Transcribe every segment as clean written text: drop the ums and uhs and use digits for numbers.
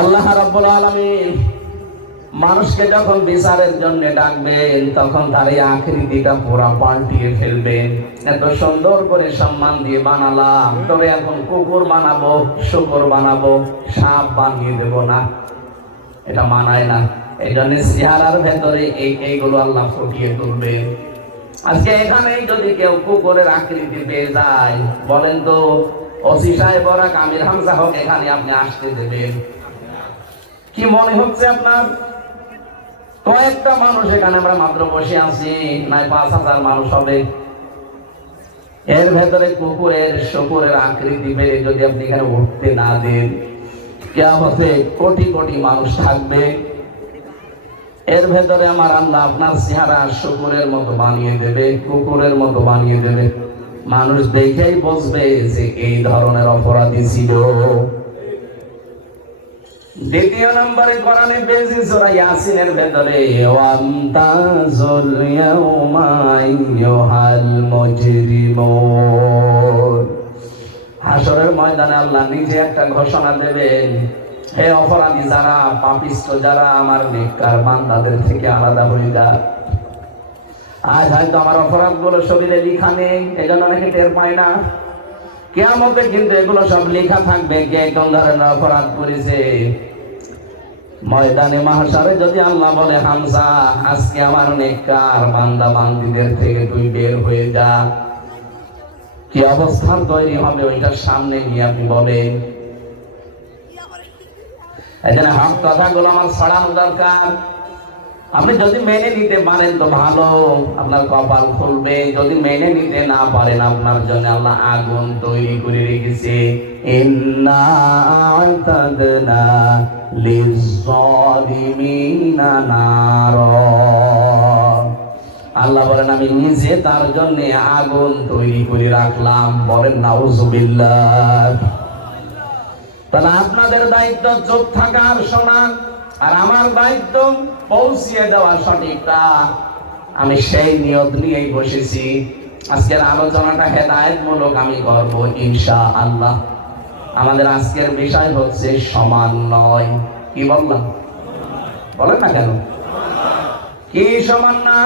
আল্লাহ রাব্বুল আলামিন মানুষকে যখন বিচারের জন্য ডাকবেন তখন তার এই আকৃতিটা পুরা পাল্টিয়ে ফেলবেন। এত সুন্দর করে সম্মান দিয়ে বানালাম, তবে এখন কুকুর বানাবো, শুকর বানাবো, সাপ বানিয়ে দেব না, এটা মানায় না। এই জন্য চেহারার ভেতরে এইগুলো আল্লাহ ফুটিয়ে তুলবে। আজকে এখানে যদি কেউ কুকুরের আকৃতি পেয়ে যায়, বলেন তো ওসি সাহেব ওরা আমির হামজা হোক, এখানে আপনি আসতে দেবেন? কি মনে হচ্ছে আপনার? কয়েকটা মানুষ এখানে আমরা মাত্র বসে আছি, নাই ৫,০০০ মানুষ হবে। এর ভেতরে কুকুরের শুকুরের আকৃতি পেয়ে যদি আপনি এখানে উঠতে না দেন, কিয়ামতে কোটি কোটি মানুষ থাকবে। এর ভেতরে আমার আল্লাহ আপনার চেহারা শুকুরের মতো বানিয়ে দেবে, কুকুরের মতো বানিয়ে দেবে। মানুষ দেখেই বুঝবে যে এই ধরনের অপরাধী ছিল। দ্বিতীয় নম্বরে কোরআনে পেয়েছি সূরা ইয়াসিনের ভেতরে, ওয়ামতাজুল ইয়াউমা আইয়ুহাল মুজরিমুন। হাশরের ময়দানে আল্লাহ নিজে একটা ঘোষণা দেবেন, হে অপরাধী যারা, পাপিষ্ঠ যারা, আমার নেককার বান্দাদের থেকে আলাদা হয়ে যা। আজ হয়তো আমার অপরাধগুলো শরীরে লেখা নেই, এজন্য অনেকে টের পায় না। কিয়ামতে কিন্তু এগুলো সব লেখা থাকবে, কে কোন ধরনের অপরাধ করেছে। ময়দানে মাহশারে যদি আল্লাহ বলে, হামজা আজকে আমার নেককার বান্দা বান্দীদের থেকে তুই বের হয়ে যা, কি অবস্থান তৈরি হবে ওইটার সামনে নিয়ে আপনি বলেন। এজন্য হক কথাগুলো আমার ছড়ানো দরকার। আপনি যদি মেনে নিতে পারেন তো ভালো, আপনার কপাল খুলবে। যদি মেনে নিতে না পারেন, আপনার জন্য আল্লাহ আগুন তৈরি করে রেখেছে। ইন্না আ'তাদনা লিয-যালিমিনা নার। আল্লাহ বলেন আমি নিজে তার জন্য আগুন তৈরি করে রাখলাম। বলেন নাউযুবিল্লাহ। তাহলে আপনাদের দায়িত্ব চুপ থাকার শোনা, আর আমার দায়িত্ব পৌঁছিয়ে দেওয়া সঠিকটা। আমি সেই নিয়ত নিয়েই বসেছি। আজকের আলোচনাটা হেদায়েতমূলক আমি করব ইনশাআল্লাহ। আমাদের আজকের বিষয় হচ্ছে সমন্বয়। কি বললাম? বলেন না কেন? কি সমান না?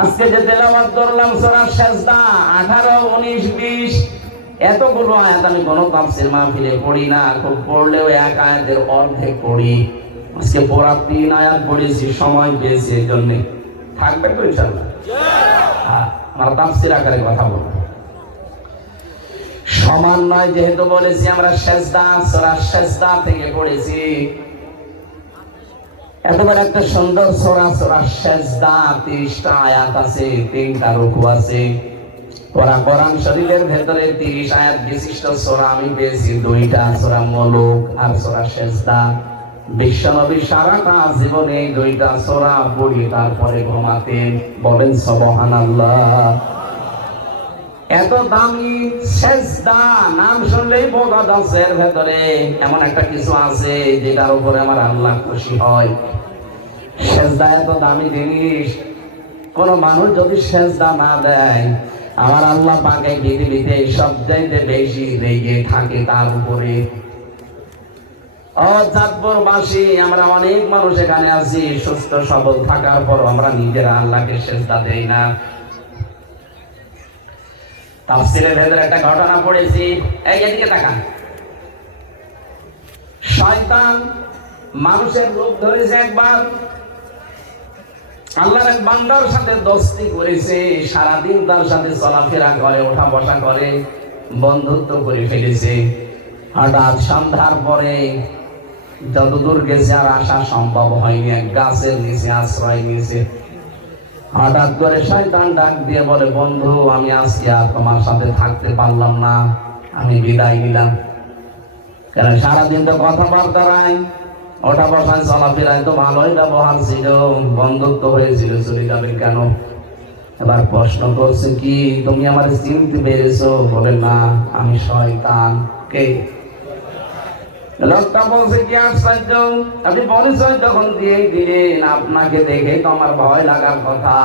আজকে যে তেলাওয়াত করলাম সূরা সেজদা 18, 19, 20, এতগুলো আয়াত আমি কোনো তাফসীর মাহফিলে পড়ি না, খুব পড়লেও এক আয়াতের অর্ধেক পড়ি। আজকে পুরা 3 আয়াত পড়েছি, সময় পেয়েছি, এই জন্য থাকবে তো ইনশাআল্লাহ। আমরা তাফসীর আকারে কথা বলবো। সমন্বয় যেহেতু বলেছি, আমরা সেজদা সূরা সেজদা থেকে পড়েছি। এতবার একটা সুন্দর সূরা, সূরা সেজদা, 30টা আয়াত আছে, 3টা রুকু আছে। কোরআন শরীফের ভেতরে 30 আয়াত বিশিষ্ট সূরা আমি পেয়েছি 2টা, সূরা মুলুক আর সূরা সেজদা। বিশ্বনবী সারাটা জীবনে 2টা সূরা পড়ে তারপরে ঘুমাতেন। বলেন সুবহানাল্লাহ। এত দামি সেজদা, নাম শুনলেই বোঝা যাচ্ছে এর ভেতরে এমন একটা কিছু আছে যেটার উপরে আমার আল্লাহ খুশি হয়। সেজদা এত দামি জিনিস, কোন মানুষ যদি সেজদা না দেয়, আমার আল্লাহ পাকে পৃথিবীতে সবচাইতে বেশি রেগে থাকে তার উপরে। ও চাঁদপুরবাসী, আমরা অনেক মানুষ এখানে আছি, সুস্থ সবল থাকার পর আমরা নিজেরা আল্লাহকে সেজদা দেই না। তাফসীরের ভেতরে একটা ঘটনা পড়েছি, এদিকে তাকান। শয়তান মানুষের রূপ ধরেছে একবার, আল্লাহর এক বান্দার সাথে দোস্তি করেছে, সারাদিন তার সাথে চলাফেরা করে, ওঠা বসা করে, বন্ধুত্ব করে ফেলেছে। হঠাৎ সন্ধ্যার পরে যতদূর গেছে আর আসা সম্ভব হয়নি, এক গাছের নিচে আশ্রয় নিয়েছে। হঠাৎ করে শয়তান ডাক দিয়ে বলে, বন্ধু আমি আজকে আর তোমার সাথে থাকতে পারলাম না, আমি বিদায় নিলাম। কেন সারাদিন তো কথাবার্তা নাই, ওটা বসায় চলাফেরায় তো ভালোই ব্যবহার ছিল, বন্ধুত্ব হয়েছিল, চলে যাবে কেন? এবার প্রশ্ন করছে, কি তুমি আমার চিনতে পেরেছো? বলে না, আমি শয়তান। কে? লোকটা বলছে, কি আশ্চর্য, আপনি পরিচয় যখন দিয়ে দিলেন, আপনাকে দেখে তো আমার ভয় লাগার কথা,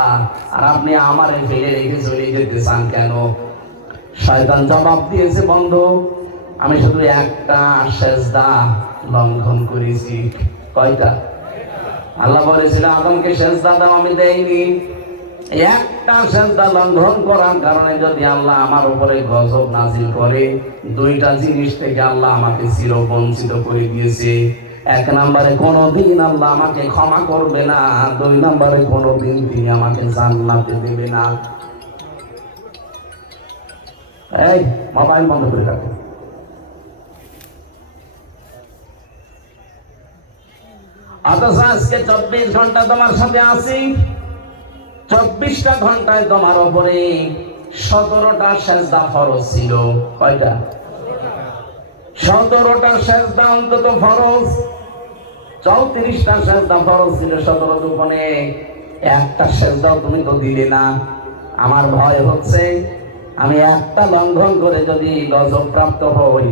আর আপনি আমার ফেলে রেখে চলে যেতে চান কেন? শয়তান জবাব দিয়েছে, বন্ধু আমি শুধু একটা সেজদা লঙ্ঘন করেছি। কয়টা? আল্লাহ বলেছিল আদমকে সেজদা দাও, আমি দেইনি। একটা সেজদা লঙ্ঘন করার কারণে যদি আল্লাহ আমার উপরে গজব নাজিল করে, দুইটা জিনিস থেকে আল্লাহ আমাকে চিরবঞ্চিত করে দিয়েছে। এক নম্বরে কোনোদিন আল্লাহ আমাকে ক্ষমা করবে না, দুই নম্বরে কোনোদিন তিনি আমাকে জান্নাতে দেবে না। এই মোবাইল বন্ধ করে রাখো। অথচ আজকে 24 ঘন্টা তোমার সাথে আছি, 24টা ঘন্টায় তোমার উপরে 17টা সেজদা ফরজ ছিল। কয়টা? 17টা সেজদা অন্তত ফরজ। 34টা সেজদা ফরজ ছিল, 17 দুগুণে একটা সেজদাও তুমি তো দিলে না। আমার ভয় হচ্ছে আমি একটা লঙ্ঘন করে যদি গজব প্রাপ্ত হই,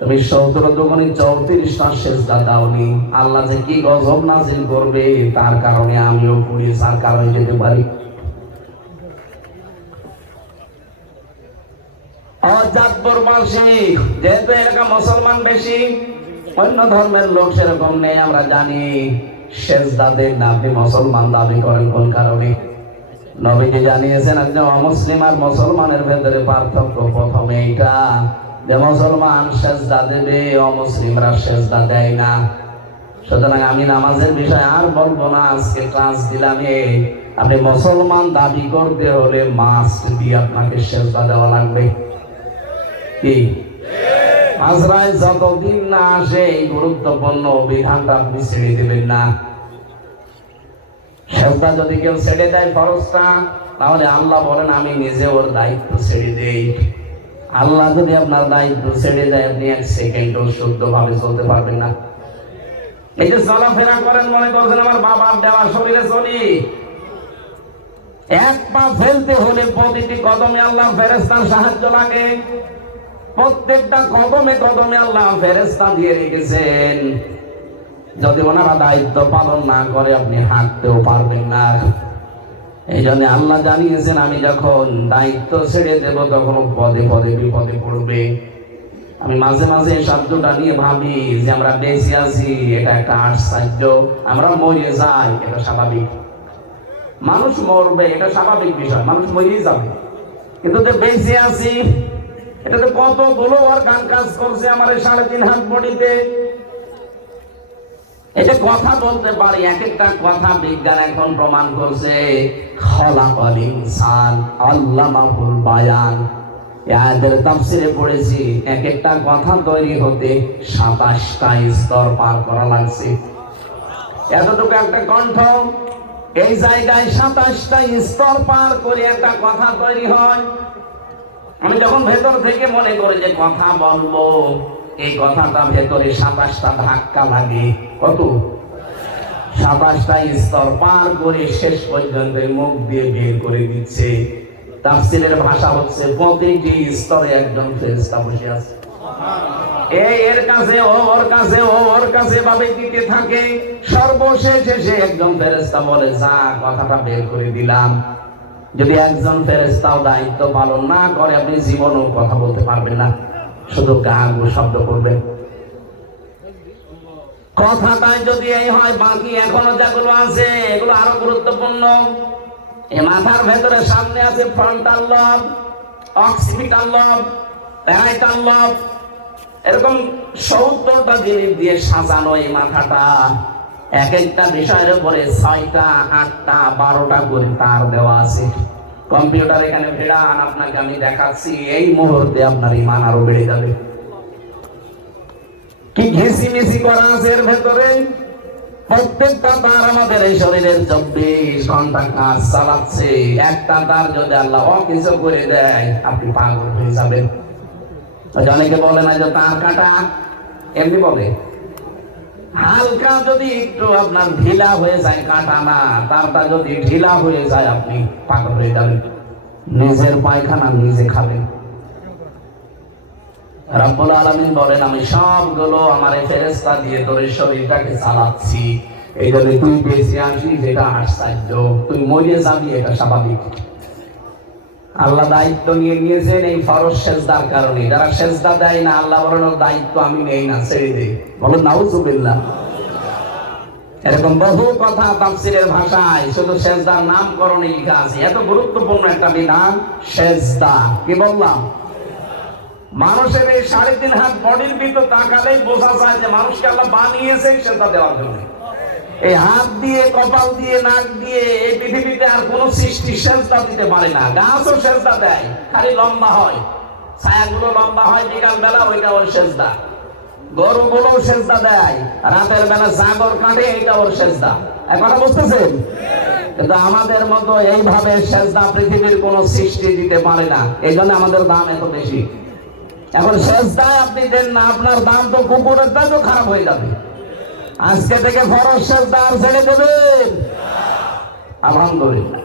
তুমি 17 দুগুণে 34টা সেজদা দাওনি। আল্লাহ যে কি গজব নাজিল করবে তার কারণে আমিও পুলিশের কারণে যেতে পারি। যেহেতু এলাকা মুসলমান বেশি, অন্য ধর্মের লোক সেরকম নেই, আমরা জানি সেজদা দেন না। আপনি মুসলমান দাবি করেন কোন কারণে? নবীজি জানিয়েছেন একজন অমুসলিম আর মুসলমানের ভেতরে পার্থক্য প্রথমে এইটা যে মুসলমান সেজদা দেবে, অমুসলিমরা সেজদা দেয় না। সুতরাং আমি নামাজের বিষয় আর বলবো না, আজকে ক্লাস দিলাম। আপনি মুসলমান দাবি করতে হলে মাস্ট দিয়ে আপনাকে সেজদা দেওয়া লাগবে। কি আজরাইল যতদিন না আসে এই গুরুত্বপূর্ণ বিধানটা আপনি ছেড়ে দেবেন না। সেজদা যদি কেউ ছেড়ে দেয় ফরজটা, তাহলে আল্লাহ বলেন আমি নিজে ওর দায়িত্ব ছেড়ে দেই। আল্লাহ যদি আপনার দায়িত্ব ছেড়ে দেয়, আপনি এক সেকেন্ডও শুদ্ধ ভাবে চলতে পারবেন না। এই যে চলাফেরা করেন, মনে করছেন আমার বাবার দেওয়া শরীরে চলি, এক পা ফেলতে হলে প্রতিটি কদমে আল্লাহ ফেরেশতার সাহায্য লাগে। প্রত্যেকটা কদমে কদমে আল্লাহ ফেরেশতা দিয়ে রেখেছেন। যদি ওনারা দায়িত্ব পালন না করে আপনি হাঁটতেও পারবেন না। এই জন্য আল্লাহ জানিয়েছেন আমি যখন দায়িত্ব ছেড়ে দেব তখন পদে পদে বিপদে পড়বে। আমি মাঝে মাঝে এই শব্দটা নিয়ে ভাবি যে আমরা বেঁচে আছি এটা একটা আশ্চর্য, আমরা মরে যাই এটা স্বাভাবিক। মানুষ মরবে এটা স্বাভাবিক বিষয়, মানুষ মরেই যাবে। কিন্তু যে বেঁচে আছি এটাতে কতগুলো অর্গান কাজ করছে আমার এই 3.5 হাত বডিতে। এটা কথা বলতে পারি, এক একটা কথা বিজ্ঞান এখন প্রমাণ করছে। খলাকাল ইনসান আল্লামাহুল বায়ান, এর তাফসীরে পড়েছি এক একটা কথা তৈরি হতে 27টা স্তর পার করা লাগছে। এতটুকু একটা কণ্ঠ, এই জায়গায় 27টা স্তর পার করে একটা কথা তৈরি হয়। আমি যখন ভেতর থেকে মনে করি যে কথা বলবো, এই কথাটা ভেতরে 27টা ধাক্কা লাগে। কত? 27টা স্তর পার করে শেষ পর্যন্ত মুখ দিয়ে বের করে দিচ্ছে। তাফসীরের ভাষা হচ্ছে প্রতিটি স্তরে একজন ফেরেশতা বসে আছে। এর কাছে ও, ওর কাছে ও, ওর কাছে ভাবে দিতে থাকে। সর্বশেষ এসে একজন ফেরেশতা বলে যা, কথাটা বের করে দিলাম। যদি একজন ফেরেশতাও দায়িত্ব পালন না করে আপনি জীবনেও কথা বলতে পারবেন না, শুধু গান ও শব্দ করবেন। কথাটাই যদি এই হয়, বাকি এখনো যেগুলো আছে এগুলো আরো গুরুত্বপূর্ণ। এই মাথার ভেতরে সামনে আছে ফ্রন্টাল লব, অক্সিপিটাল লব, প্যারাইটাল লব, এরকম 70টা জিনিস দিয়ে সাজানো এই মাথাটা। এক একটা বিষয়ের উপরে 6টা 8টা 12টা করে তার দেওয়া আছে। কম্পিউটার এখানে ভেড়ান, আপনাকে আমি দেখাচ্ছি, এই মুহূর্তে আপনার ঈমান আরো বেড়ে যাবে। কি ঘেঁষিমেশি করা আছে এর ভেতরে। প্রত্যেকটা তার আমাদের এই শরীরের 24 ঘন্টা কাজ চালাচ্ছে। একটা তার যদি আল্লাহ অকিছু করে দেয় আপনি পাগল হয়ে যাবেন। অনেকে বলে না যে তার কাটা, এমনি বলে। হালকা যদি একটু আপনার ঢিলা হয়ে যায়, কাটা না, তারটা যদি ঢিলা হয়ে যায় আপনি পাগল হয়ে যাবেন। নিজের পায়খানা নিজে খাবেন। রব্বুল আলামিন বলেন আমি সবগুলো আমার ফেরেশতা দিয়ে তোর শরীরটাকে চালাচ্ছি। এই জন্য তুই বেঁচে আসিস এটা আশ্চর্য, তুই মরে যাবি এটা স্বাভাবিক। আল্লাহ দায়িত্ব নিয়ে নিয়েছেন এই ফরজ সেজদার কারণে। যারা সেজদা দেয় না আল্লাহ বলেন দায়িত্ব আমি নেই না, ছেড়ে দেই। বলেন নাউজুবিল্লাহ। এরকম বহু কথা তাফসীরের ভাষায় শুধু সেজদার নামকরণে লেখা আছে। এত গুরুত্বপূর্ণ একটা বিধান সেজদা। কি বললাম? মানুষের এই 3.5 হাত বডির ভিতর তাকালেই বোঝা যায় যে মানুষকে আল্লাহ বানিয়েছে সেজদা দেওয়ার জন্য। এই হাত দিয়ে, কপাল দিয়ে, নাক দিয়ে এই পৃথিবীতে আর কোন সৃষ্টি সেজদা দিতে পারে না। গাছও সেজদা দেয়, খালি লম্বা হয়, ছায়াগুলো লম্বা হয় বিকাল বেলা, ওইটা ওর সেজদা। গরুগুলো সেজদা দেয়, রাতের বেলা জাগর কাটে, এটা ওর সেজদা। কথা বুঝতেছেন? কিন্তু আমাদের মতো এইভাবে সেজদা পৃথিবীর কোন সৃষ্টি দিতে পারে না, এই জন্য আমাদের দাম এত বেশি। এখন সেজদায় আপনি দেন না, আপনার দাম তো কুকুরের দাম তো খারাপ হয়ে যাবে। আজকে থেকে ফরজ সেজদা আর ছেড়ে দেবেন? আলহামদুলিল্লাহ।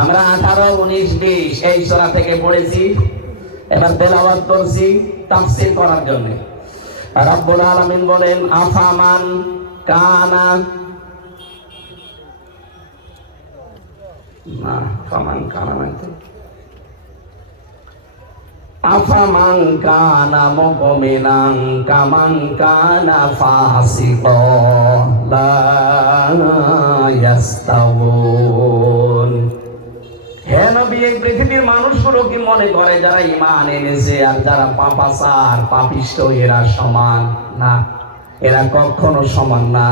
আমরা 18, 19, 20 এই সূরা থেকে পড়েছি, এবার তেলাওয়াত করছি তাফসীর করার জন্য। রব্বুল আলামিন বলেন আফামান কানা না ফামান কানা মানে আফামান কানা মুমিনান কামান কানা ফাসিকা লা ইয়াস্তাউন। হে নবী, এই পৃথিবীর মানুষগুলো কি মনে করে যারা ঈমান এনেছে আর যারা পাপাচার পাপিষ্ঠ এরা সমান? না, এরা কখনো সমান না।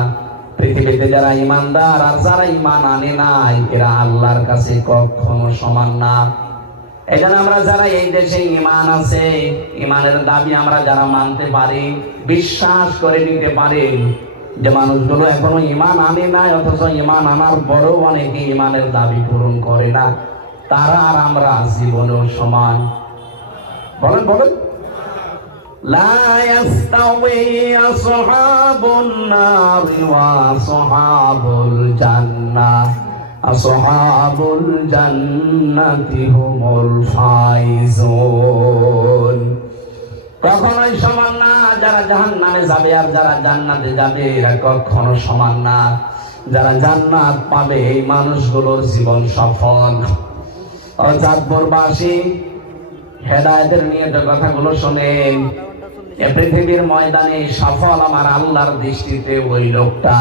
পৃথিবীতে যারা ঈমানদার আর যারা ঈমান আনে নাই এরা আল্লাহর কাছে কখনো সমান না। এজন্য আমরা যারা এই দেশে ঈমান আছে, ঈমানের দাবি আমরা যারা মানতে পারি, বিশ্বাস করে নিতে পারি যে মানুষগুলো এখনো ঈমান আনে নাই, অথচ ঈমান আনার পরেও অনেকে ঈমানের দাবি পূরণ করে না, তারা আর আমরা জীবনেও সমান। বলেন বলেন। লা ইয়াস্তাওয়ি আসহাবুন নারি ওয়া আসহাবুল জান্নাহ, আসহাবুল জান্নাতি হুমুল ফাইজুন। কখনোই সমান না। যারা জাহান্নামে যাবে আর যারা জান্নাতে যাবে এরা কখনো সমান না। যারা জান্নাত পাবে এই মানুষগুলোর জীবন সফল। চাঁদপুরবাসী হেদায়েতের নিয়ত কথাগুলো শোনেন। এ পৃথিবীর ময়দানে সফল আমার আল্লাহর দৃষ্টিতে ওই লোকটা,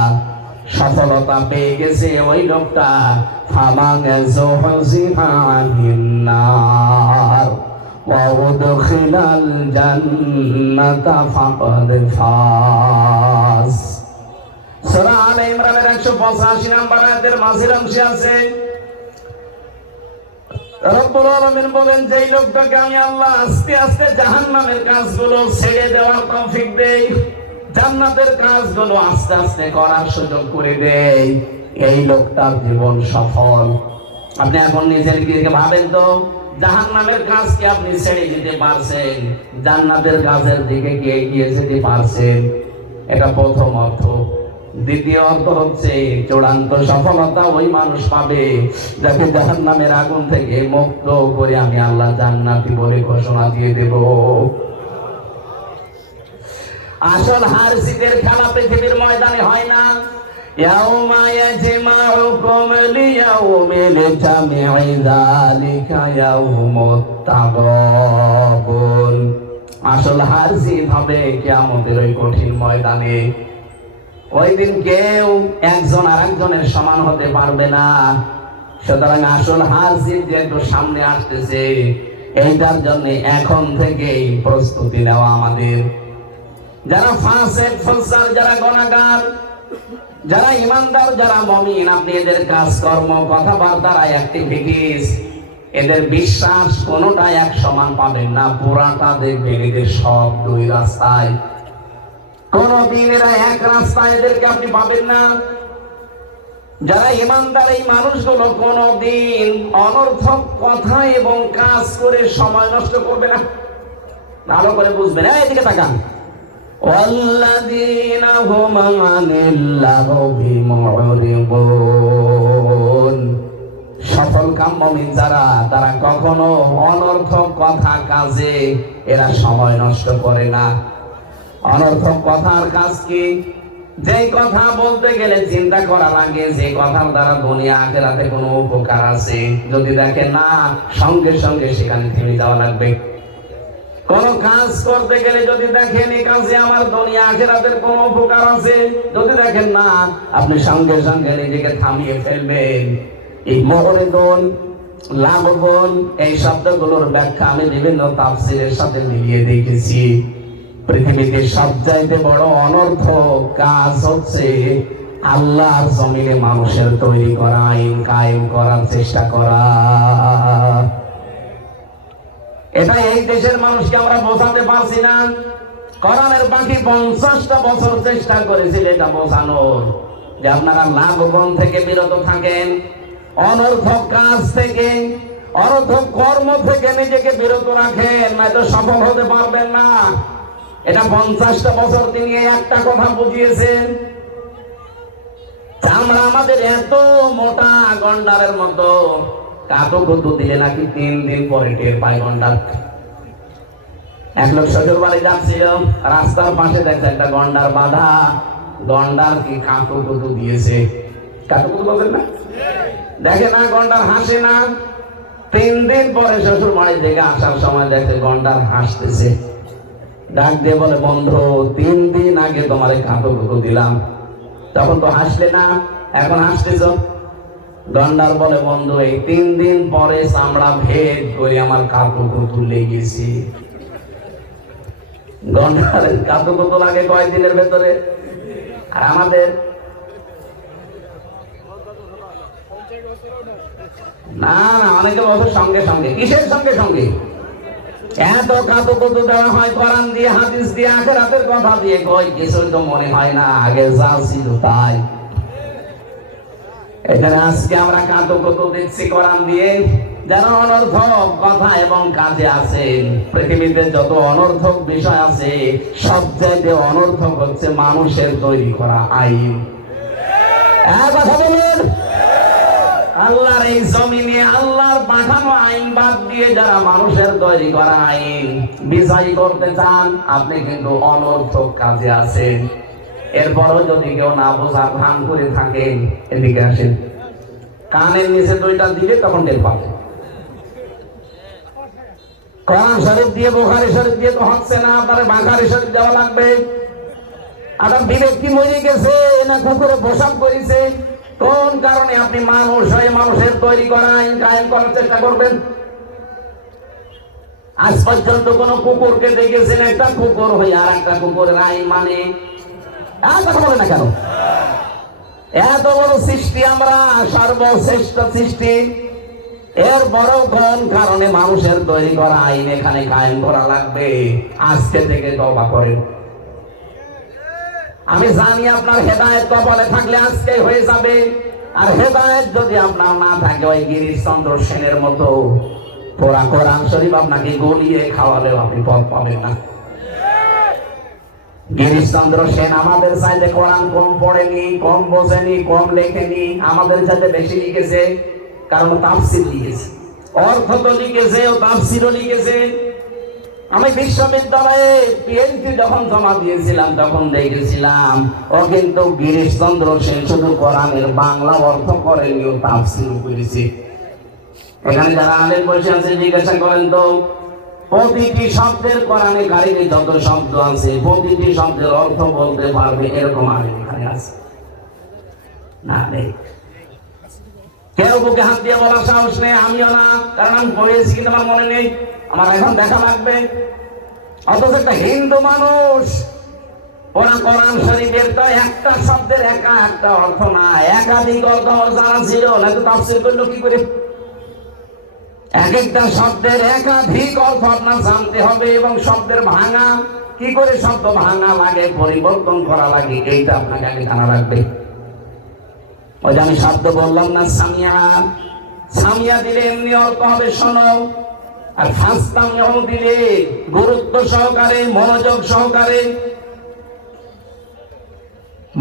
সফলতা পেয়ে গেছে ওই লোকটা ফামান যুহজিহা আনিন নার ওয়া উদখিলাল জান্নাতা ফাকাদ ফাজ। সূরা আলে ইমরানের 185 নম্বর আয়াতের মাঝের অংশে আছে রব্বুল আলামিন বলেন যেই লোকটাকে আমি আল্লাহ আস্তে আস্তে জাহান্নামের কাজগুলো ছেড়ে দেওয়ার তৌফিক দেই, জান্নাতের কাজগুলো আস্তে আস্তে করার সুযোগ করে দেই, এই লোকটার জীবন সফল। আপনি এখন নিজের দিকে ভাবেন তো, জাহান্নামের কাজ কি আপনি ছেড়ে দিতে পারছেন? জান্নাতের কাজের দিকে কি এগিয়ে যেতে পারছেন? এটা প্রথম অর্থ। দ্বিতীয় অর্থ হচ্ছে চূড়ান্ত সফলতা ওই মানুষ পাবে যাকে জাহান্নামের আগুন থেকে মুক্ত করে আমি আল্লাহ জান্নাতি বলে ঘোষণা দিয়ে দেব। আসল হার জিতের খেলা পৃথিবীর ময়দানে হয় না। ইয়াউমা ইয়াজমাউকুম লিয়াউমিল জামঈ যালিকা ইয়াউমুত তাগাবুন। আসল হার জিত হবে কিয়ামতের ওই কঠিন ময়দানে। ওই দিন কেউ একজন আর একজনের সমান হতে পারবে না। সুতরাং আসল হার জিত যেহেতু সামনে আসতেছে, এইটার জন্য এখন থেকেই প্রস্তুতি নেওয়া আমাদের। যারা ফাসিক ফুজ্জার, যারা গুনাহগার, যারা ঈমানদার, যারা মুমিন, আপনি এদের কাজকর্ম, কথাবার্তা, অ্যাক্টিভিটিস, এদের বিশ্বাস কোনোটাই এক সমান পাবেন না। পুরাটা দেখবেন এদের সব দুই রাস্তায়। কোনদিন এরা এক রাস্তায় এদেরকে আপনি পাবেন না। যারা ঈমানদার এই মানুষগুলো কোনদিন অনর্থক কথা এবং কাজ করে সময় নষ্ট করবে না। ভালো করে বুঝবেন, এদিকে তাকান। والذين هم عن اللغو معرضون। সফল কাম মুমিন যারা, তারা কখনো অনর্থক কথা কাজে এরা সময় নষ্ট করে না। অনর্থক কথার কাজ কি? যে কথা বলতে গেলে চিন্তা করা লাগে যে কথার দ্বারা দুনিয়া আখিরাতে কোনো উপকার আছে, যদি দেখেন না সঙ্গে সঙ্গে সেখানে থেমে যাওয়া লাগবে। কোন কাজ করতে গেলে যদি দেখেন এই কাজে আমার দুনিয়া আখিরাতের কোন উপকার আছে, যদি দেখেন না আপনি সঙ্গে সঙ্গে নিজেকে থামিয়ে ফেলবেন। এই মহরেগুন, লাভগুন, এই শব্দগুলোর ব্যাখ্যা আমি বিভিন্ন তাফসীরের সাথে মিলিয়ে দেখেছি। পৃথিবীতে সবচাইতে বড় অনর্থক কাজ হচ্ছে আল্লাহর জমিনে মানুষের তৈরি করা আইন কায়েম করার চেষ্টা করা। এটা এই দেশের মানুষকে আমরা বোঝাতে পারছি না। কোরআনের বাকি 50টা বছর চেষ্টা করেছিল এটা বোঝানোর, যে আপনারা লাভবান থেকে বিরত থাকেন, অনর্থক কাজ থেকে, অনর্থক কর্ম থেকে নিজেকে বিরত রাখেন, নয়তো সফল হতে পারবেন না। এটা 50টা বছর তিনি একটা কথা বুঝিয়েছেন। আমরা আমাদের এত মোটা গন্ডারের মতো কাটুকুটু দিলে নাকি 3 দিন পরে টের পায় গন্ডার। এক লোক শ্বশুর বাড়ি যাচ্ছিল, রাস্তার পাশে দেখছে একটা গন্ডার বাঁধা। গন্ডার কি কাটুকুটু দিয়েছে? কাটুকুটু বলবেন না? দেখে না গন্ডার হাসে না। 3 দিন পরে শ্বশুর বাড়ি থেকে আসার সময় দেখে গন্ডার হাসতেছে। ডাক দিয়ে বলে, বন্ধু 3 দিন আগে তোমার কাটুকুটু দিলাম, তখন তো হাসলে না, এখন হাসতেছ। গন্ডার বলে, বন্ধু এই 3 দিন পরে চামড়া ভেদ করে আমার কাটুকুটু লেগেছে। গন্ডারের কাটুকুটু লাগে কয়েকদিনের ভেতরে, আর আমাদের না না অনেকে বছর সঙ্গে সঙ্গে। কিসের সঙ্গে সঙ্গে? এত কাটুকুটু দেওয়া হয় কোরআন দিয়ে, হাদিস দিয়ে, আখিরাতের কথা দিয়ে, কই কিছুই তো মনে হয় না আগে যা ছিল তাই। এখানে আজকে আমরা কাটুকুটু দিচ্ছি কোরআন দিয়ে, যারা অনর্থক কথা এবং কাজে আছেন। পৃথিবীতে যত অনর্থক বিষয় আছে সবচাইতে অনর্থক হচ্ছে মানুষের তৈরি করা আইন। কথা বলুন, আল্লাহর এই জমিনে আল্লাহর পাঠানো আইন বাদ দিয়ে যারা মানুষের তৈরি করা আইন বিজয়ী করতে চান, আপনি কিন্তু অনর্থক কাজে আছেন। এরপরও যদি কেউ না বোঝার ভান করে থাকেন, এদিকে আসেন, কানের নিচে 2টা দিলে তখন টের পাবেন। কোরআন শরীফ দিয়ে, বুখারী শরীফ দিয়ে তো হচ্ছে না, আপনার বুখারী শরীফ দেওয়া লাগবে। আপনার বিবেক কি মরে গেছে না কুকুরে পোশাক করেছে? কোন কারণে আপনি মানুষ হয়ে মানুষের তৈরি করা আইন কায়েম করার চেষ্টা করবেন? আজ পর্যন্ত কোন কুকুরকে দেখেছেন একটা কুকুর হয়ে আর একটা কুকুরের আইন মানে? কথা বলে না কেন? এত বড় সৃষ্টি আমরা, সর্বশ্রেষ্ঠ সৃষ্টি, এর বড় কোন কারণে মানুষের তৈরি করা আইন এখানে কায়েম করা লাগবে? আজকে থেকে তওবা করেন। আমি জানি আপনার হেদায়েত কপালে থাকলে আজকে হয়ে যাবে, আর হেদায়েত যদি আপনার না থাকে ওই গিরিশচন্দ্র সেনের মতো পুরা কোরআন শরীফ আপনাকে গলিয়ে খাওয়ালেও আপনি পথ পাবেন না। গিরিশচন্দ্র সেন আমাদের চাইতে কোরআন কম পড়েনি, কম বোঝেনি, কম লেখেনি, আমাদের চাইতে বেশি লিখেছে। কারণ তাফসীর লিখেছে, অর্থ তো লিখেছে, ও তাফসীরও লিখেছে। আমি বিশ্ববিদ্যালয়ে পিএইচডি যখন জমা দিয়েছিলাম তখন দেখেছিলাম ও কিন্তু গিরিশচন্দ্র সেন শুধু কোরআনের বাংলা অর্থ করেনি, ও তাফসীরও করেছে। এখানে যারা আলেম বসে আছে জিজ্ঞাসা করেন তো, প্রতিটি শব্দের কোরআনে কারিমে যত শব্দ আছে প্রতিটি শব্দের অর্থ বলতে পারবে এরকম আলেম এখানে আছে না? নেই। কেউ বুকে হাত দিয়ে বলার সাহস নেই, আমিও না, কারণ আমি পড়েছি কিন্তু আমার মনে নেই, আমার এখন দেখা লাগবে। অথচ একটা হিন্দু মানুষ ওরা কোরআন শরীফের তো একটা শব্দের একা একটা অর্থ না, একাধিক অর্থ জানা ছিল না, তো তাফসীর করলো কি করে? এক একটা শব্দের একাধিক অর্থ আপনার জানতে হবে, এবং শব্দের ভাঙা কি করে, শব্দ ভাঙা লাগে, পরিবর্তন করা লাগে, এইটা আপনাকে আগে জানা লাগবে। ওই যে আমি শব্দ বললাম না সামিয়া, সামিয়া দিলে এমনি অর্থ হবে শোনো, আর ফাস্তামিউ দিলে গুরুত্ব সহকারে, মনোযোগ সহকারে।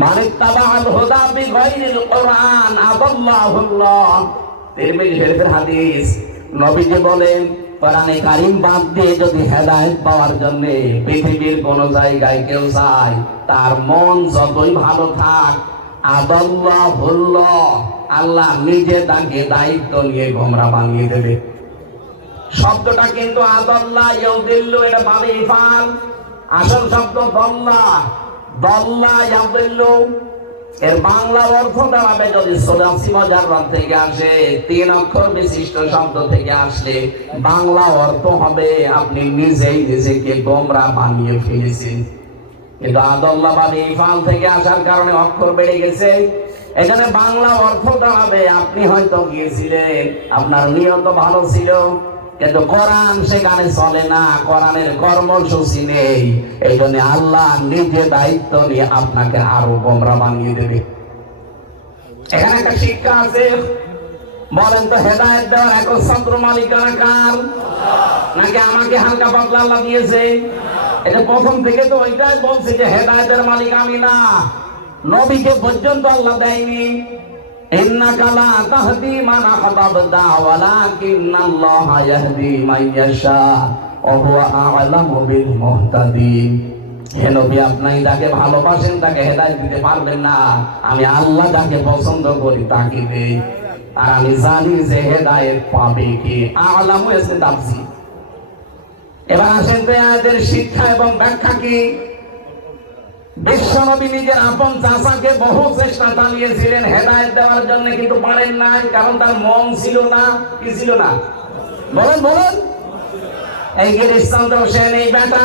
মানিত্তাবাআল হুদা বিগাইরিল কুরআন আদাল্লাহুল্লাহ। তিরমিজি শরীফের হাদিস, নবীজি বলেন কোরআনে কারীম বাদ দিয়ে যদি হেদায়েত পাওয়ার জন্য পৃথিবীর কোন জায়গায় কেউ যায়, তার মন যতই ভালো থাক, আদাল্লাহুল্লাহ, আল্লাহ নিজে তাকে দায়িত্ব নিয়ে গোমরা বানিয়ে দেবে। শব্দটা কিন্তু আদাল্লাহ ইয়াউদিল্লু, এটা বাবে ইফাল, আসল শব্দ দল্লা, দল্লা ইয়াউদিল্লু। এর বাংলা অর্থ দাঁড়াবে, যদি সোলাসি মুজাররদ থেকে আসে, 3 অক্ষর বিশিষ্ট শব্দ থেকে আসলে বাংলা অর্থ হবে আপনি নিজেই নিজেকে গোমরা বানিয়ে ফেলেছেন। কিন্তু আদাল্লাহ বাবে ইফাল থেকে আসার কারণে অক্ষর বেড়ে গেছে, এখানে বাংলা অর্থ দাঁড়াবে আপনি হয়তো গিয়েছিলেন, আপনার নিয়ত ভালো ছিল, কিন্তু কোরআন সেখানে চলে না, কোরআনের কর্মসূচি নেই, এই জন্য আল্লাহ নিজে দায়িত্ব নিয়ে আপনাকে আরো গোমরা বানিয়ে দেবে। এখানে একটা শিক্ষা আছে, বলেন তো হেদায়েত দেওয়ার একচ্ছত্র মালিকানা কার? নাকি আমাকে হালকা পাতলা আল্লাহ দিয়েছে? এটা প্রথম থেকে তো ওইটাই বলছে যে হেদায়েতের মালিক আমি না, নবীকে পর্যন্ত আল্লাহ দেয়নি। ইন্নাকা লা তাহদি মান আহবাবতা ওয়ালাকিন্নাল্লাহা ইয়াহদি মান ইয়াশা ওয়া হুয়া আ'লামু বিল মুহতাদিন। হে নবী, আপনি যাকে ভালোবাসেন তাকে হেদায়েত দিতে পারবেন না, আমি আল্লাহ যাকে পছন্দ করি তাকে দেই, আর আমি জানি যে হেদায়েত পাবে কে। আ'লামু ইসমে তাফসীর। এবার আসেন তো আয়াতের শিক্ষা এবং ব্যাখ্যা কি। বিশ্বনবী নিজের আপন চাচাকে বহু চেষ্টা চালিয়েছিলেন হেদায়েত দেওয়ার জন্য, কিন্তু পারেন নাই, কারণ তার মন ছিল না। কি ছিল না? বলেন বলেন। এই গিরিশচন্দ্র সেন, এই বেটা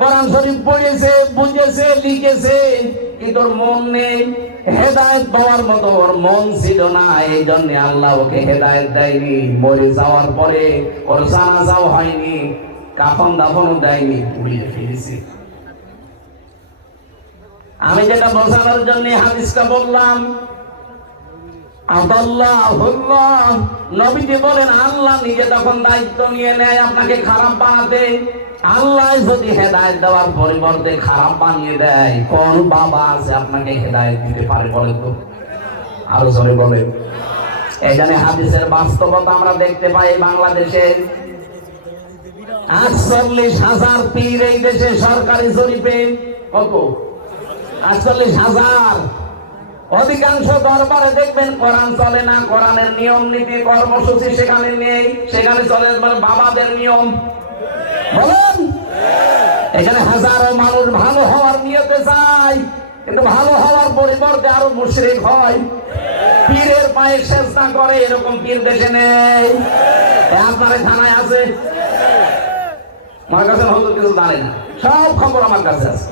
কোরআন শরীফ পড়েছে, বুঝেছে, লিখেছে, কিন্তু ওর মন নেই, হেদায়েত পাওয়ার মতো ওর মন ছিল না, এই জন্য আল্লাহ ওকে হেদায়েত দেয়নি। মরে যাওয়ার পরে ওর জানাজাও হয়নি, কাফন দাফনও দেয়নি, পুড়িয়ে ফেলেছে। আমি যেটা বোঝানোর জন্য হাদিসটা বললাম, আদাল্লাহুল্লাহ, নবীজি বলেন আল্লাহ নিজে তখন দায়িত্ব নিয়ে নেয় আপনাকে খারাপ বানাতে। আল্লাহ যদি হেদায়েত দেওয়ার পরিবর্তে খারাপ বানিয়ে দেয়, কোন বাবা আছে আপনাকে হেদায়েত দিতে পারে বলেন তো? আরো জোরে বলেন। এই জন্য হাদিসের বাস্তবতা আমরা দেখতে পাই বাংলাদেশে 48,000 পীর এই দেশে সরকারি জরিপে কত? 48,000। অধিকাংশ দরবারে দেখবেন কোরআন চলে না, কোরআনের নিয়ম নীতি কর্মসূচি সেখানে নেই, সেখানে চলে বাবাদের নিয়ম। বলেন, এখানে হাজারো মানুষ ভালো হওয়ার নিয়তে চায়, কিন্তু ভালো হওয়ার পরিবর্তে আরো মুশরিক হয়, পীরের পায়ে সেজদা করে, এরকম পীর দেশে নেই। আপনার থানায় আছে, আমার কাছে হয়তো কিছু জানে না, সব খবর আমার কাছে আছে।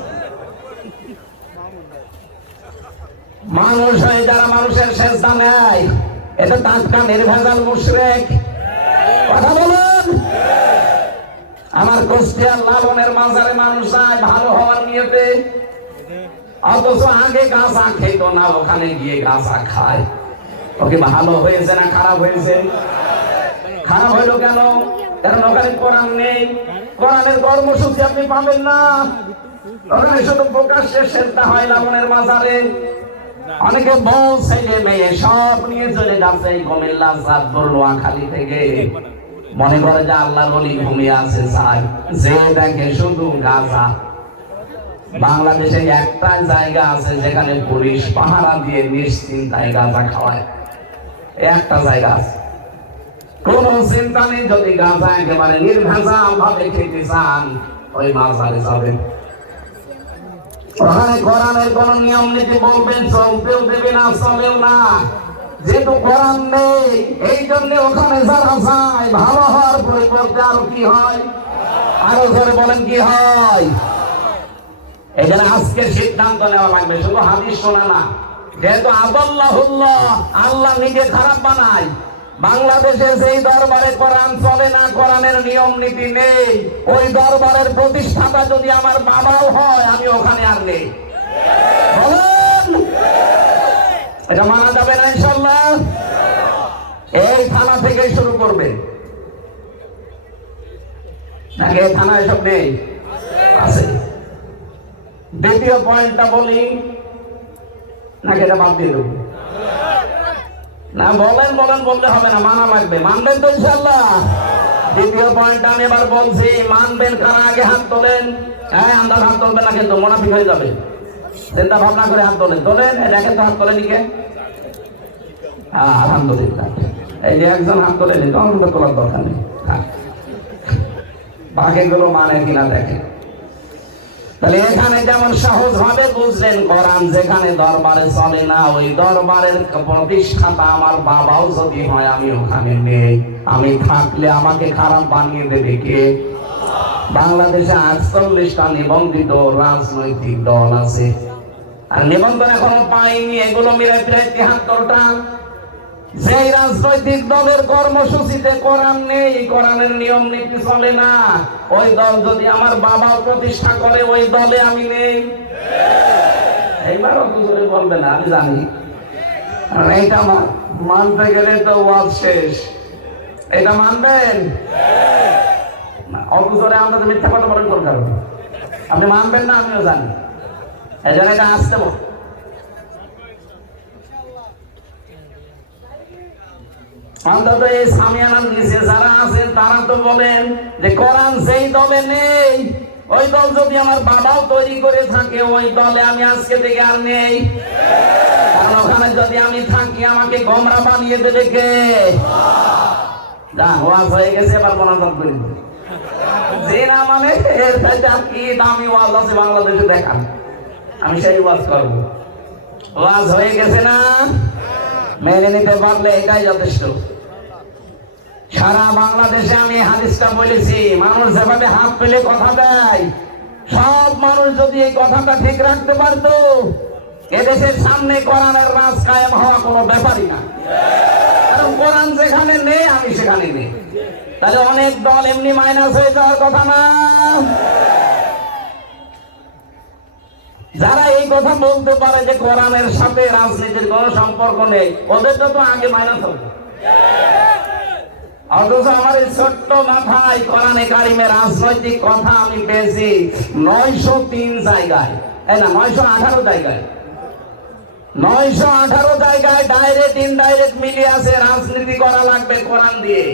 মানুষ হয়ে যারা মানুষের সেজদা নেয়, এটা টাটকা নির্ভেজাল মুশরিক। কথা বলুন। আমার কুষ্টিয়ার লালনের মাজারে মানুষ যায় ভালো হওয়ার নিয়তে, অথচ আগে গাঁজা খেত না, ওখানে গিয়ে গাঁজা খায়। ওকে ভালো হয়েছে না খারাপ হয়েছে? খারাপ হইলো কেন? কারণ ওখানে কোরআন নেই, কোরআনের কর্মসূচি আপনি পাবেন না। ওখানে শুধু প্রকাশ্যে সেজদা হয় লালনের মাজারে। অনেকে বউ ছেলে মেয়ে সব নিয়ে চলে যাচ্ছে এই কুমিল্লা, চাঁদপুর, নোয়াখালী থেকে, মনে করে যে আল্লাহর ওলি ঘুমিয়ে আছে, চায় যে দেখে শুধু গাঁজা। বাংলাদেশে একটা জায়গা আছে যেখানে পুলিশ পাহারা দিয়ে নিশ্চিন্তায় গাঁজা খাওয়ায়, একটা জায়গা আছে, কোন চিন্তা নেই। যদি গাঁজা একেবারে নির্ভেজাল ভাবে খেতে চান, ওই মাজারে যাবেন। ওখানে কোরআনের কোন নিয়ম নীতি বলবেন, চলতেও দেবে না, চলেও না। যেহেতু কোরআন নেই, এই জন্য ওখানে যারা যায় ভালো হওয়ার পরিবর্তে আরো কি হয়? আরো ধরে বলেন কি হয়? এই জন্য আজকে সিদ্ধান্ত নেওয়া লাগবে, শুধু হাদিস শোনা না। যেহেতু আদাল্লাহুল্লাহ, আল্লাহ নিজে খারাপ বানায়। বাংলাদেশে যেই দরবারে কোরআন চলে না, কোরআনের নিয়ম নীতি নেই, ওই দরবারের প্রতিষ্ঠাতা যদি আমার বাবাও হয়, আমি ওখানে আর নেই। বলেন, এটা মানা যাবে না ইনশাআল্লাহ? এই থানা থেকে শুরু করবে নাকি এই থানা এসব নেই? আছে। দ্বিতীয় পয়েন্টটা বলি নাকি এটা বাদ দিয়ে দেবো? না, বলেন বলেন বললে হবে না, মানা লাগবে। মানবেন তো ইনশাআল্লাহ? দ্বিতীয় পয়েন্ট আমি এবার বলছি, মানবেন কারা? আগে হাত তোলেন। হ্যাঁ, আন্দাজ হাত তুলবেন না কিন্তু, মুনাফিক হয়ে যাবে। চিন্তা ভাবনা করে হাত তোলেন। তোলেন, দেখেন তো হাত তোলেন কে? হ্যাঁ, আলহামদুলিল্লাহ। এই যে একজন হাত তোলেনি, তখন তো তোলার দরকার নেই। বাকিগুলো মানে কিনা দেখেন। তাহলে এখানে যেমন সহজ ভাবে বুঝলেন, কোরআন যেখানে দরবারে চলে না, ওই দরবারের প্রতিষ্ঠাতা আমার বাবাও যদি হয়, আমি ওখানে নেই। আমি থাকলে আমাকে খারাপ বানিয়ে দেবে কে? বাংলাদেশে 48টা নিবন্ধিত রাজনৈতিক দল আছে, আর নিবন্ধন এখনো পাইনি। এগুলো মিলে প্রায় 73টা। যে রাজনৈতিক দলের কর্মসূচিতে কোরআন নেই, কোরআনের নিয়ম নীতি চলে না, ওই দল যদি আমার বাবা প্রতিষ্ঠা করে, ওই দলে আমি নেই। এইবার অত জোরে বলবে না, আমি জানি। এইটা মানতে গেলে তো ওয়াজ শেষ। এটা মানবেন? অত জোরে আমরা তো মিথ্যা কথা বলেন কোন কারণে? আপনি মানবেন না, আমিও জানি। এই জন্য এটা আসতে বল। অন্তত এই সামিয়ানার নিচে যারা আছেন তারা তো বলেন যে কোরআন যেই দলে নেই, ওই দল যদি আমার বাবাও তৈরি করে থাকে, ওই দলে আমি আজকে থেকে আর নেই। কারণ ওখানে যদি আমি থাকি, আমাকে গোমরা বানিয়ে দেবে কে? ওয়াজ হয়ে গেছে, এবার মনোযোগ করে যে না মানে কি দামি ওয়াজ আছে বাংলাদেশে দেখান, আমি সেই ওয়াজ করবো। ওয়াজ হয়ে গেছে না? মেনে নিতে পারলে এটাই যথেষ্ট। সারা বাংলাদেশে আমি হাদিসটা বলেছি, মানুষ যেভাবে হাত পেলে কথা দেয়, সব মানুষ যদি এই কথাটা ঠিক রাখতে পারতো, এদেশের সামনে কোরআনের রাজ কায়েম হওয়া কোনো ব্যাপারই না। কারণ কোরআন যেখানে নেই, আমি সেখানে নেই। তাহলে অনেক দল এমনি মাইনাস হয়ে যাওয়ার কথা না। যারা এই কথা বলতে পারে যে কোরআনের সাথে রাজনীতির কোনো সম্পর্ক নেই, ওদেরটা তো আগে মাইনাস হবে। অথচ আমার এই ছোট্ট মাথায় কোরআনে কারিমে রাজনৈতিক কথা আমি পেয়েছি 903 জায়গায়, না 918 জায়গায়। 918 জায়গায় ডাইরেক্ট ইনডাইরেক্ট মিলিয়ে আছে রাজনীতি করা লাগবে কোরআন দিয়ে।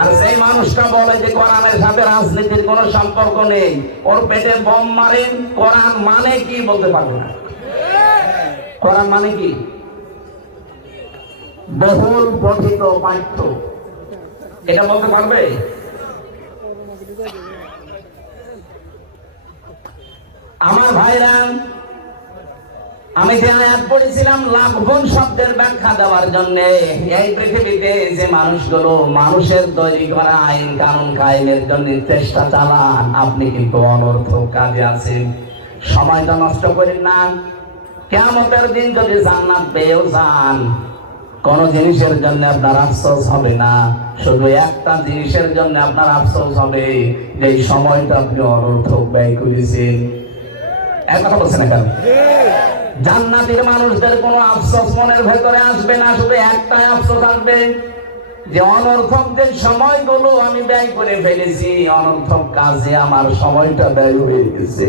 আর সেই মানুষটা বলে যে কোরআনের সাথে রাজনীতির কোনো সম্পর্ক নেই, ওর পেটে বোম মারেন। কোরআন মানে কি বলতে পারবে না। কোরআন মানে কি? বহুল পঠিত পাঠ্য, এটা বলতে পারবে? আমার ভাইরা, আমি যে আয়াত পড়েছিলাম লাভবন শব্দের ব্যাখ্যা দেওয়ার জন্য, এই পৃথিবীতে যে মানুষগুলো মানুষের তৈরি করা আইন কানুন কায়েমের জন্য চেষ্টা চালান, আপনি কিন্তু অনর্থক কাজে আছেন। সময়টা নষ্ট করেন না। কিয়ামতের দিন যদি জান্নাত পেয়েও যান, কোন জিনিসের জন্য আপনার আফসোস হবে না। শুধু একটা জিনিসের জন্য আপনার আফসোস হবে, যে এই সময়টা আপনি অনর্থক ব্যয় করেছেন। এক কথা বলছেন না কেন? জান্নাতের মানুষদের কোনো আফসোস মনের ভেতরে আসবে না, শুধু একটাই আফসোস আসবে যে অনর্থক যে সময়গুলো আমি ব্যয় করে ফেলেছি, অনর্থক কাজে আমার সময়টা ব্যয় হয়ে গেছে।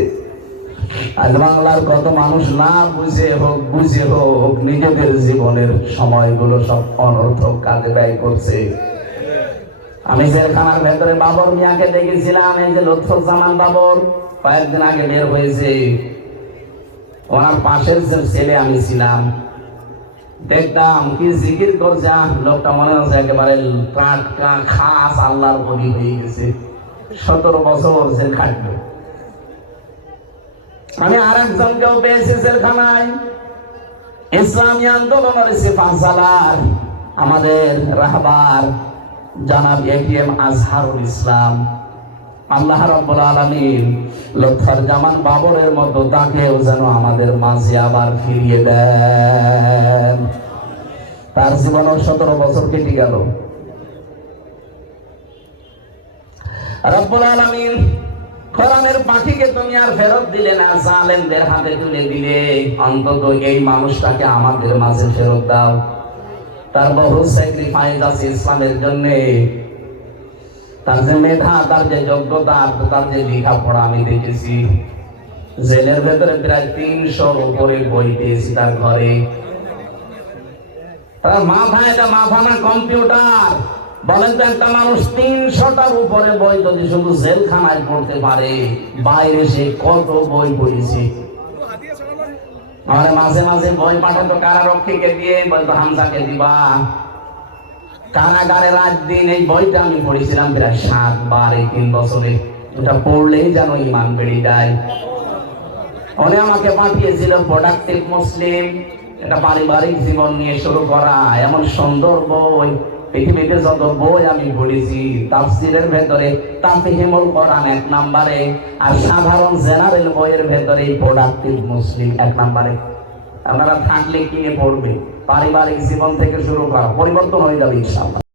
আজ বাংলার কত মানুষ না বুঝে হোক বুঝে হোক নিজেদের জীবনের সময়গুলো সব অনর্থক কাজে ব্যয় করছে। আমি জেলখানার ভেতরে বাবর মিয়াকে দেখেছিলাম, এই যে লুৎফুজ্জামান বাবর, কয়েকদিন আগে বের হয়েছে। ওনার পাশের যে ছেলে আমি ছিলাম, দেখতাম কি জিকির করছে। লোকটা মনে হচ্ছে একেবারে খাস আল্লাহর বলি হয়ে গেছে। 17 বছর জেল খাটবে। আমি আর একজনকেও পেয়েছি জেলখানায়, ইসলামী আন্দোলনের সিপাহসালার আমাদের রাহবার জনাব এটিএম আজহারুল ইসলাম। আল্লাহ রাব্বুল আলামিন লুৎফুজ্জামান বাবরের মতো তাকেও যেন আমাদের মাঝে আবার ফিরিয়ে দেন। তার জীবনও 17 বছর কেটে গেল। রাব্বুল আলামিন কোরআনের পাখিকে তুমি আর ফেরত দিলে না, জালেমদের হাতে তুলে দিলে। অন্তত এই মানুষটাকে আমাদের মাঝে ফেরত দাও। তার বহু স্যাক্রিফাইস আছে ইসলামের জন্য। তার যে মেধা, তার যে যোগ্যতা, তার যে লেখাপড়া আমি দেখেছি। জেলের ভেতরে প্রায় 300-র উপরে বই পেয়েছি তার ঘরে। তার মাথা, এটা মাথা না কম্পিউটার। বলেন তো একটা মানুষ 300টার উপরে বই যদি শুধু জেলখানায় পড়তে পারে, বাইরে সে কত বই পড়েছে। আমার মাঝে মাঝে বই পাঠাতো কারারক্ষীকে দিয়ে, বলতো হামজাকে দিবা। কারাগারে রাত দিন এই বইটা আমি পড়েছিলাম প্রায় 7 বার এই 3 বছরে। এটা পড়লেই যেন ঈমান বেড়ে যায়। উনি আমাকে পাঠিয়েছিল প্রোডাক্টিভ মুসলিম, এটা পারিবারিক জীবন নিয়ে শুরু করা। এমন সুন্দর বই, পৃথিবীতে যত বই আমি পড়েছি তাফসীরের ভেতরে তাফহিমুল কোরআন 1 নম্বরে, আর সাধারণ জেনারেল বইয়ের ভেতরে প্রোডাক্টিভ মুসলিম 1 নম্বরে। আপনারা থাকলে কিনে পড়বে, পারিবারিক জীবন থেকে শুরু করা, পরিবর্তন হয়ে যাবে ইনশাআল্লাহ।